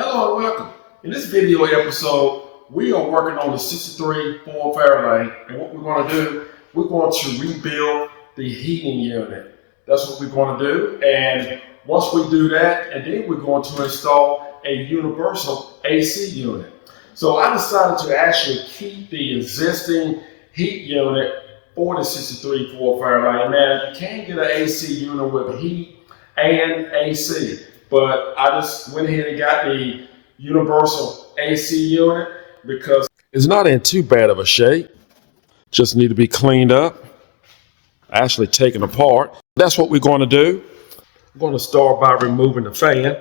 Hello and welcome. In this video episode, we are working on the 63 Ford Fairlane, and what we're going to do, we're going to rebuild the heating unit. That's what we're going to do, and once we do that, and then we're going to install a universal AC unit. So I decided to actually keep the existing heat unit for the 63 Ford Fairlane. Now, you can get an AC unit with heat and AC. But I just went ahead and got the universal AC unit because it's not in too bad of a shape. Just need to be cleaned up, actually taken apart. That's what we're going to do. We're going to start by removing the fan.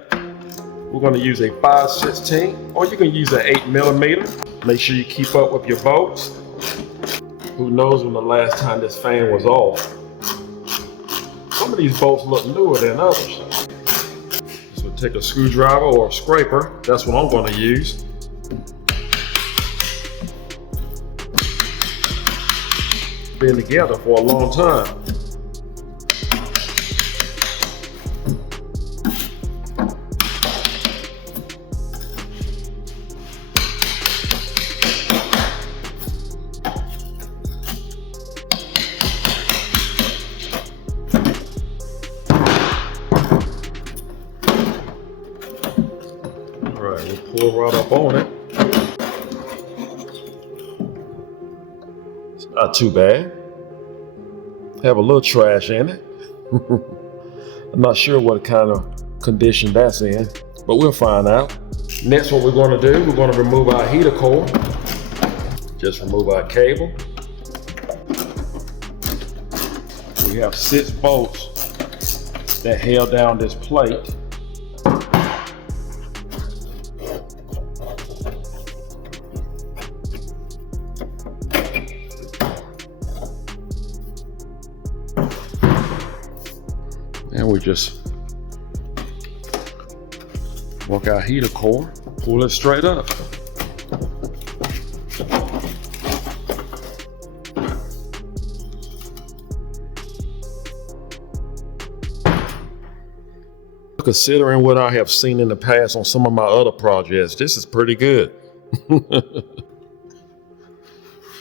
We're going to use a 5/16, or you can use an 8mm. Make sure you keep up with your bolts. Who knows when the last time this fan was off? Some of these bolts look newer than others. So take a screwdriver or a scraper. That's what I'm going to use. Been together for a long time. Alright, we'll pull right up on it. It's not too bad. Have a little trash in it. I'm not sure what kind of condition that's in, but we'll find out. Next, what we're going to do, we're going to remove our heater core. Just remove our cable. We have 6 bolts that held down this plate. And we just work our heater core, pull it straight up. Considering what I have seen in the past on some of my other projects, this is pretty good.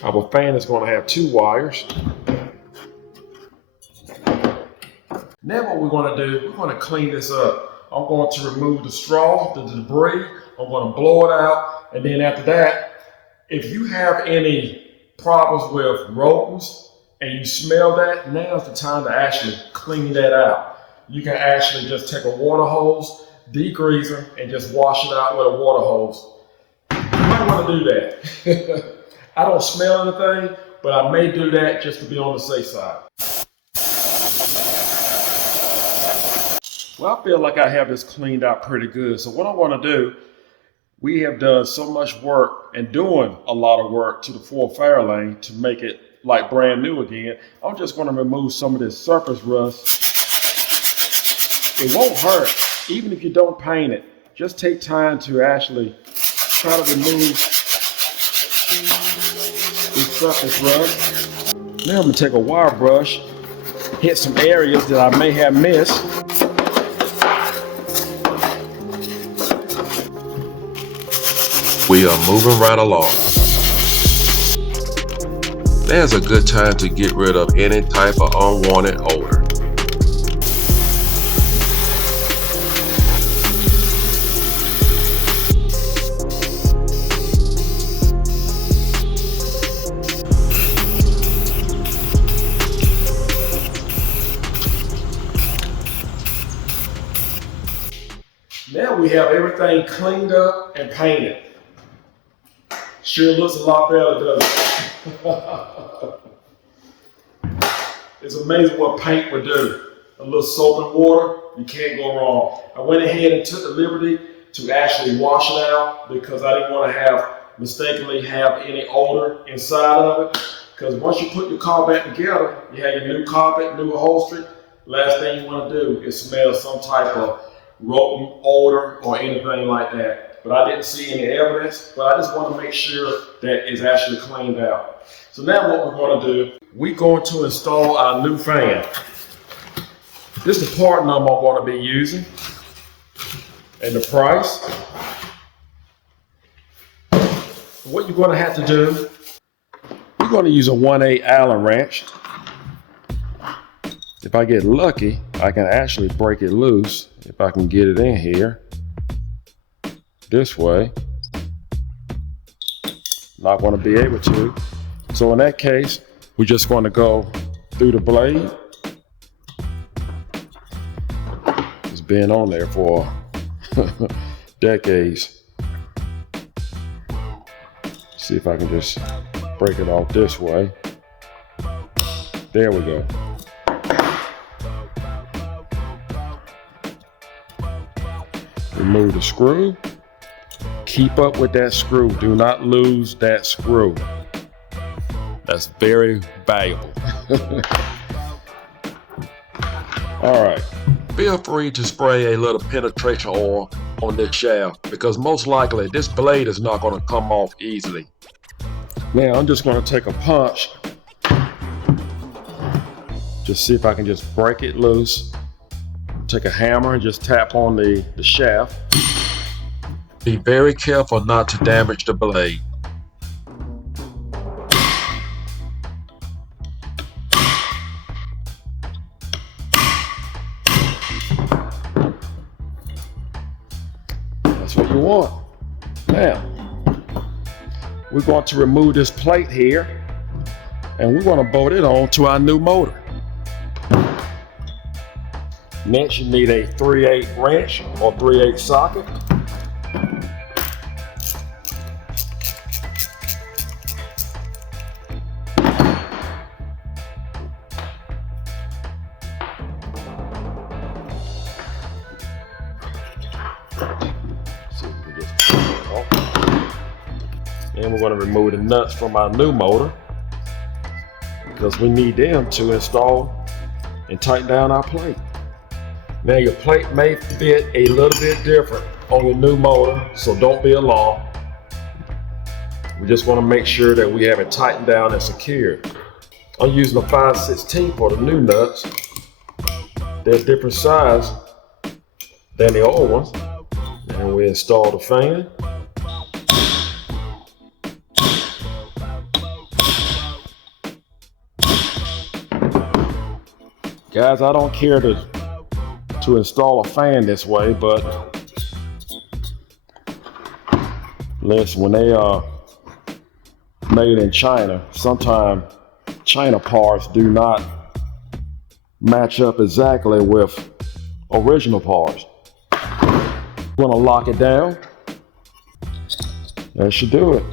Our fan is going to have 2 wires. Now what we're going to do, we're going to clean this up. I'm going to remove the straw, the debris. I'm going to blow it out. And then after that, if you have any problems with rodents and you smell that, now's the time to actually clean that out. You can actually just take a water hose, degreaser, and just wash it out with a water hose. You might want to do that. I don't smell anything, but I may do that just to be on the safe side. Well, I feel like I have this cleaned out pretty good. So what I want to do, we have done so much work and doing a lot of work to the Ford Fairlane to make it like brand new again. I'm just going to remove some of this surface rust. It won't hurt, even if you don't paint it. Just take time to actually try to remove this surface rust. Now I'm going to take a wire brush, hit some areas that I may have missed. We are moving right along. There's a good time to get rid of any type of unwanted odor. Now we have everything cleaned up and painted. Sure looks a lot better, doesn't it? It's amazing what paint would do. A little soap and water, you can't go wrong. I went ahead and took the liberty to actually wash it out because I didn't want to mistakenly have any odor inside of it. Because once you put your car back together, you have your new carpet, new upholstery. Last thing you want to do is smell some type of rodent odor or anything like that. But I didn't see any evidence, but I just want to make sure that it's actually cleaned out. So now what we're going to do, we're going to install our new fan. This is the part number I'm going to be using and the price. What you're going to have to do, we're going to use a 1/8 Allen wrench. If I get lucky, I can actually break it loose if I can get it in here this way. Not going to be able to. So in that case, we're just going to go through the blade. It's been on there for decades. See if I can just break it off this way. There we go. Remove the screw. Keep up with that screw. Do not lose that screw. That's very valuable. All right. Feel free to spray a little penetration oil on this shaft because most likely this blade is not going to come off easily. Now I'm just going to take a punch. Just see if I can just break it loose. Take a hammer and just tap on the shaft. Be very careful not to damage the blade. That's what you want. Now, we're going to remove this plate here and we're going to bolt it on to our new motor. Next, you need a 3/8 wrench or 3/8 socket. See if we can just pull it off. And we're going to remove the nuts from our new motor because we need them to install and tighten down our plate. Now your plate may fit a little bit different on your new motor, so don't be alarmed. We just want to make sure that we have it tightened down and secured. I'm using a 5/16 for the new nuts. They're different size than the old ones. And we install the fan. Guys, I don't care to install a fan this way, but listen, when they are made in China, sometimes China parts do not match up exactly with original parts. I'm gonna lock it down. That should do it.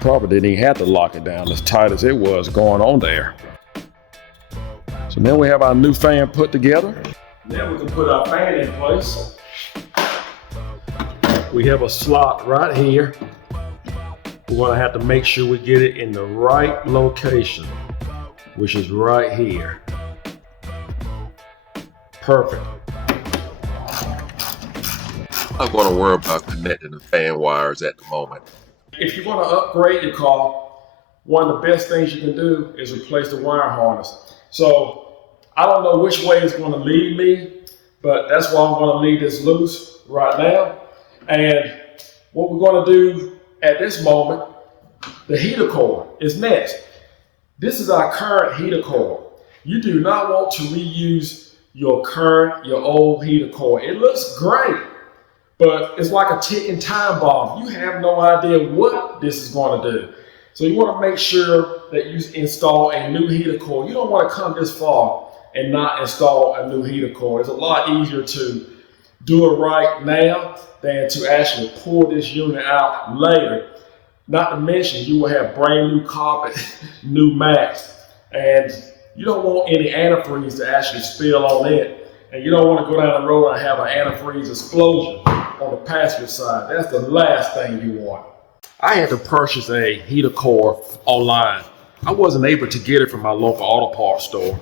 Probably didn't even have to lock it down as tight as it was going on there. So now we have our new fan put together. Now we can put our fan in place. We have a slot right here. We're gonna have to make sure we get it in the right location, which is right here. Perfect. I'm not going to worry about connecting the fan wires at the moment. If you want to upgrade your car, one of the best things you can do is replace the wire harness. So I don't know which way it's going to lead me, but that's why I'm going to leave this loose right now. And what we're going to do at this moment, the heater core is next. This is our current heater core. You do not want to reuse your old heater core. It looks great, but it's like a ticking time bomb. You have no idea what this is going to do. So you want to make sure that you install a new heater core. You don't want to come this far and not install a new heater core. It's a lot easier to do it right now than to actually pull this unit out later. Not to mention you will have brand new carpet, new mats, and you don't want any antifreeze to actually spill on it. And you don't want to go down the road and have an antifreeze explosion on the passenger side. That's the last thing you want. I had to purchase a heater core online. I wasn't able to get it from my local auto parts store.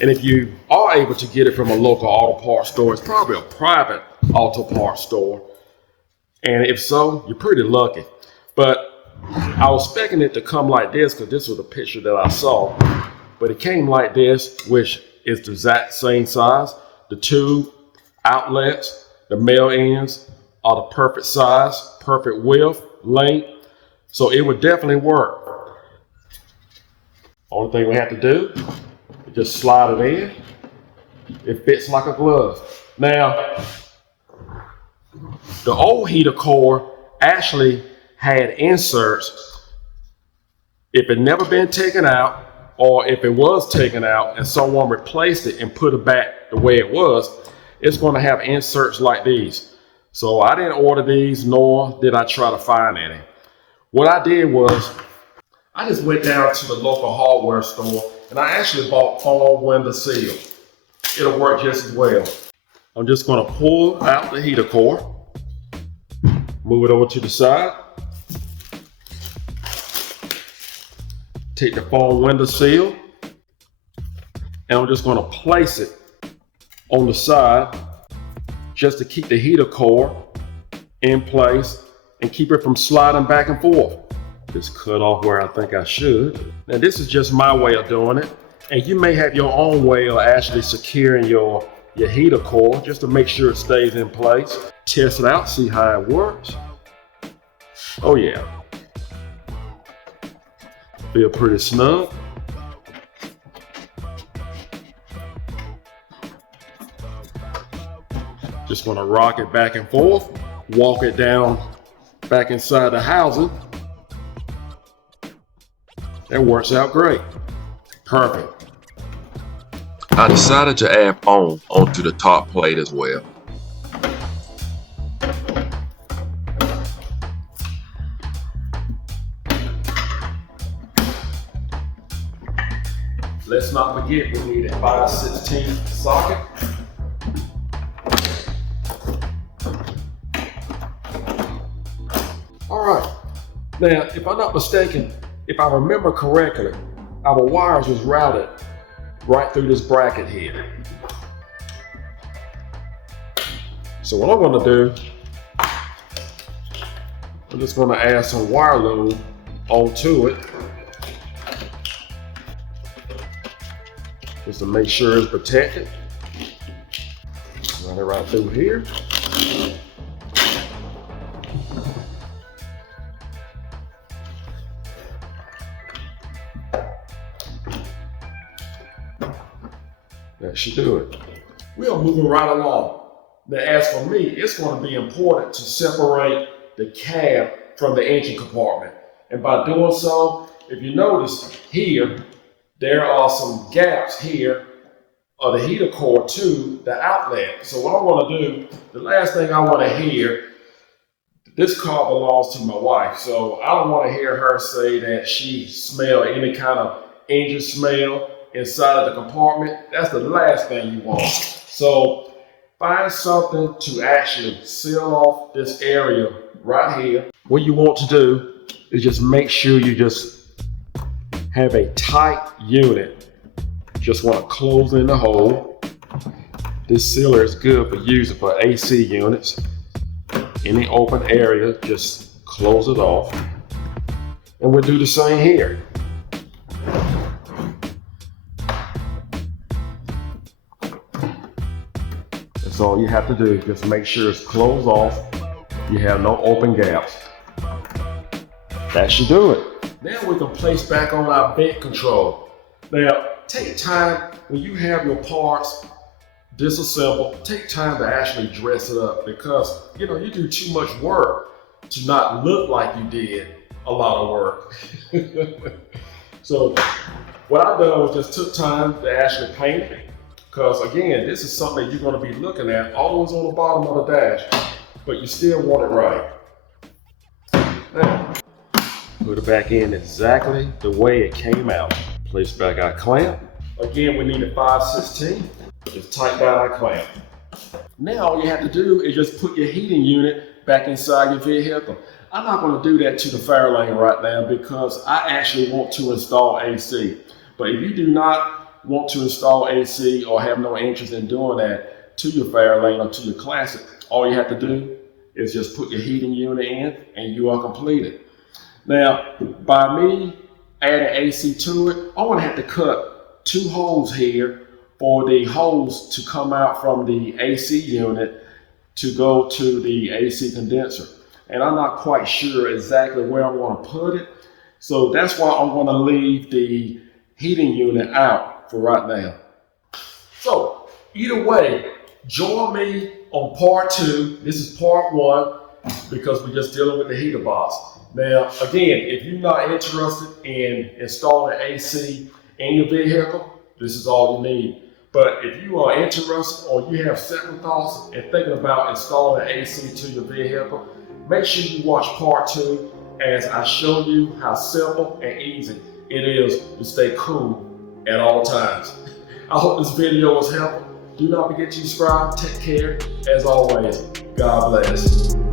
And if you are able to get it from a local auto parts store, it's probably a private auto parts store. And if so, you're pretty lucky. But I was expecting it to come like this because this was a picture that I saw. But it came like this, which is the exact same size. The two outlets, the male ends are the perfect size, perfect width, length. So it would definitely work. Only thing we have to do is just slide it in. It fits like a glove. Now, the old heater core actually had inserts. If it never been taken out, or if it was taken out and someone replaced it and put it back the way it was, it's going to have inserts like these. So I didn't order these, nor did I try to find any. What I did was, I just went down to the local hardware store and I actually bought foam window seal. It'll work just as well. I'm just going to pull out the heater core, move it over to the side, take the foam window seal, and I'm just going to place it on the side just to keep the heater core in place and keep it from sliding back and forth. Just cut off where I think I should. Now this is just my way of doing it, and you may have your own way of actually securing your heater core just to make sure it stays in place. Test it out, see how it works. Oh yeah. Feel pretty snug. Just gonna rock it back and forth, walk it down back inside the housing. That works out great. Perfect. I decided to add foam onto the top plate as well. Let's not forget we need a 5/16 socket. All right. Now, if I'm not mistaken, if I remember correctly, our wires was routed right through this bracket here. So what I'm gonna do, I'm just gonna add some wire loom onto it, just to make sure it's protected. Run it right through here. That should do it. We are moving right along. Now, as for me, it's going to be important to separate the cab from the engine compartment. And by doing so, if you notice here, there are some gaps here of the heater core to the outlet. So what I want to do, the last thing I want to hear, this car belongs to my wife. So I don't want to hear her say that she smelled any kind of engine smell inside of the compartment. That's the last thing you want. So find something to actually seal off this area right here. What you want to do is just make sure you just have a tight unit. Just want to close in the hole. This sealer is good for using for AC units. Any open area, just close it off. And we'll do the same here. That's all you have to do. Just make sure it's closed off. You have no open gaps. That should do it. Now we can place back on our vent control. Now, take time when you have your parts disassembled, take time to actually dress it up, because you do too much work to not look like you did a lot of work. So what I've done was just took time to actually paint it, because again, this is something that you're going to be looking at always on the bottom of the dash, but you still want it right. Now, put it back in exactly the way it came out. Place back our clamp. Again, we need a 5/16. Just tighten down our clamp. Now all you have to do is just put your heating unit back inside your vehicle. I'm not going to do that to the Fairlane right now because I actually want to install AC. But if you do not want to install AC or have no interest in doing that to your Fairlane or to your Classic, all you have to do is just put your heating unit in and you are completed. Now, by me adding AC to it, I'm going to have to cut 2 holes here for the hose to come out from the AC unit to go to the AC condenser. And I'm not quite sure exactly where I want to put it. So that's why I'm going to leave the heating unit out for right now. So either way, join me on part 2. This is part 1 because we're just dealing with the heater box. Now, again, if you're not interested in installing AC in your vehicle, this is all you need. But if you are interested or you have second thoughts and thinking about installing AC to your vehicle, make sure you watch part 2 as I show you how simple and easy it is to stay cool at all times. I hope this video was helpful. Do not forget to subscribe. Take care. As always, God bless.